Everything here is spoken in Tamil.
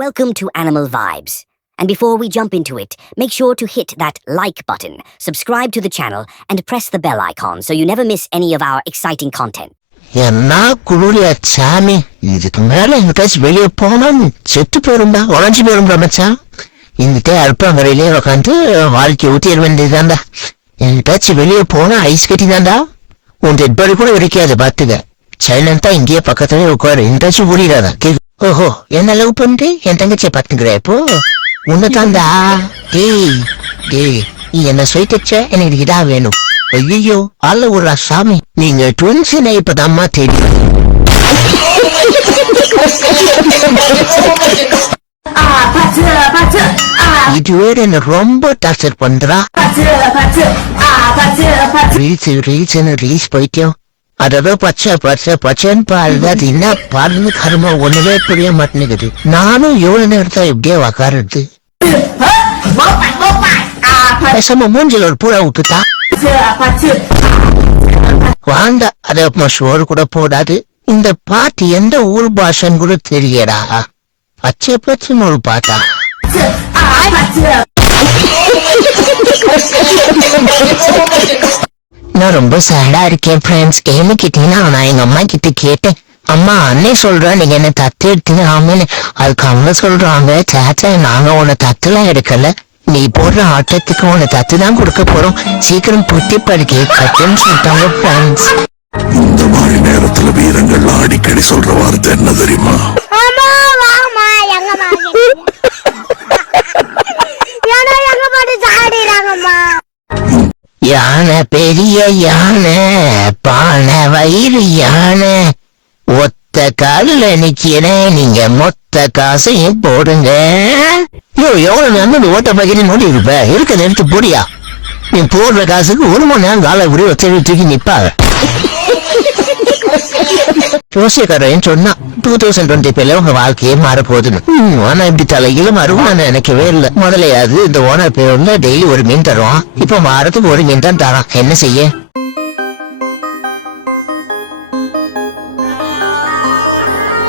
Welcome to Animal Vibes. And before we jump into it, make sure to hit that like button, subscribe to the channel, and press the bell icon so you never miss any of our exciting content. என்ன குளிரியா சாமி, இதுக்கு மேல எங்கிட்டாச்சும் வெளியே போனா செத்து போயிருந்தா, உடஞ்சி போயிருந்தா மச்சான். இந்த அல்பங்கரையிலே உட்காந்து வாழ்க்கை ஊத்திட வேண்டியதுதான்டா. எங்கிட்டாச்சும் வெளியே போனா ஐஸ் கட்டி தான்டா, உன் டெட் பாடி கூட கிடைக்காது பாத்துக்க. சைலண்டா இங்கேயே பக்கத்துலயே உட்காரு, எங்கிட்டாச்சும் ஓடிடாதா. ஓஹோ, என்ன லவ் பண்ணிட்டு என் தங்கச்சியை பாத்துக்கிற இப்போ உன்னதாண்டா. டேய் நீ என்ன சொல்லிட்ட, எனக்கு இதா வேணும். ஐயோ அல்ல ஒரு சாமி, நீங்க ட்வின்ஸ் இப்பதாம்மா தெரியும். இது வேற என்ன ரொம்ப டார்ச்சர் பண்றா. ரீல்ஸ் போயிட்டோம். அதோ பச்சைன்னு பாருங்க. அது என்ன பாருங்க கருமா ஒண்ணுமே புரிய மாட்டேங்குது. நானும் எவ்வளவு நேரத்தா எப்படியே உக்காருது. பேசாம மூஞ்சில ஒரு பூரா விட்டுட்டா வாண்ட. அத சோறு கூட போடாது. இந்த பாட்டு எந்த ஊர் பாஷன்னு கூட தெரியடா. பச்சைன்னு ஒரு பாட்டா. நான் ரொம்ப சேடா இருக்கேன் ஃப்ரெண்ட்ஸ். ஏன்னு கேட்டீங்கன்னா, நான் எங்க அம்மா கிட்ட கேட்டேன், அம்மா அண்ணே சொல்றேன் நீங்க என்ன தத்து எடுத்தீங்க ஆமேன்னு. அதுக்கு அவங்க சொல்றாங்க, சேச்சா நாங்க உன்னை தத்துலாம் எடுக்கல, நீ போடுற ஆட்டத்துக்கு உன்னை தத்து தான் கொடுக்க போறோம், சீக்கிரம் புத்தி படுக்கே கட்டுன்னு சொல்லிட்டாங்க ஃப்ரெண்ட்ஸ். இந்த மாதிரி நேரத்துல வீரங்கள் அடிக்கடி சொல்ற வார்த்தை என்ன தெரியுமா? யானை பெரிய யானை, பானை வயிறு யானை, ஒத்த காலில் நிக்கிறேன், நீங்க மொத்த காசையும் போடுங்க. எவ்வளவு நேரம் ஓட்ட பக்கெட்டு நோண்டி இருப்ப, இருக்கிறத எடுத்து போடியா. நீ போடுற காசுக்கு 1 மணி நேரம் காலை இப்படி ஒத்த தூக்கி நிப்பாங்க. ஜோசியக்காரன் சொன்னா 2025 உங்க வாழ்க்கையே மாறப்போகுதுன்னு. ஆனா இப்படி தலையில மாறும் நான் நினைக்கவே இல்லை. முதலையாது இந்த ஓனர் பேருல டெய்லி ஒரு மீன் தருவான், இப்ப மாறத்துக்கு 1 மீன் தான் தரான். என்ன செய்ய?